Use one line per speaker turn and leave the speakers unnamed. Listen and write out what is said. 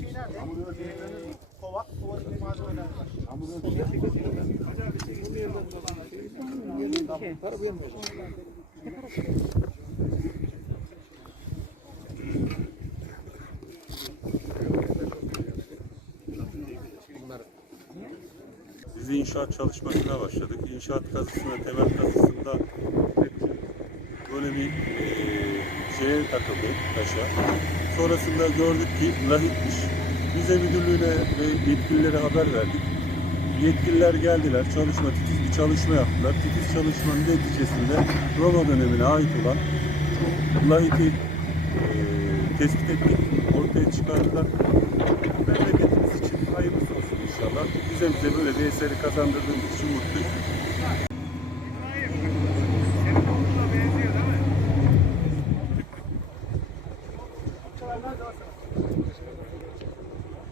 Şeyler de, e, kova, kova malzemeler var inşaat çalışmasına başladık. İnşaat kazısında, temel kazısında böyle bir eee şeye takıldı taşa. Sonrasında gördük ki lahitmiş. Bize müdürlüğüne ve yetkililere haber verdik yetkililer geldiler. Çalışma, titiz bir çalışma yaptılar. Titiz çalışmanın neticesinde Roma dönemine ait olan lahiti e, tespit ettik, ortaya çıkardılar. Memleketimiz için hayırlısı olsun inşallah. Bize bize böyle bir eseri kazandırdığımız için mutluyuz. Thank you.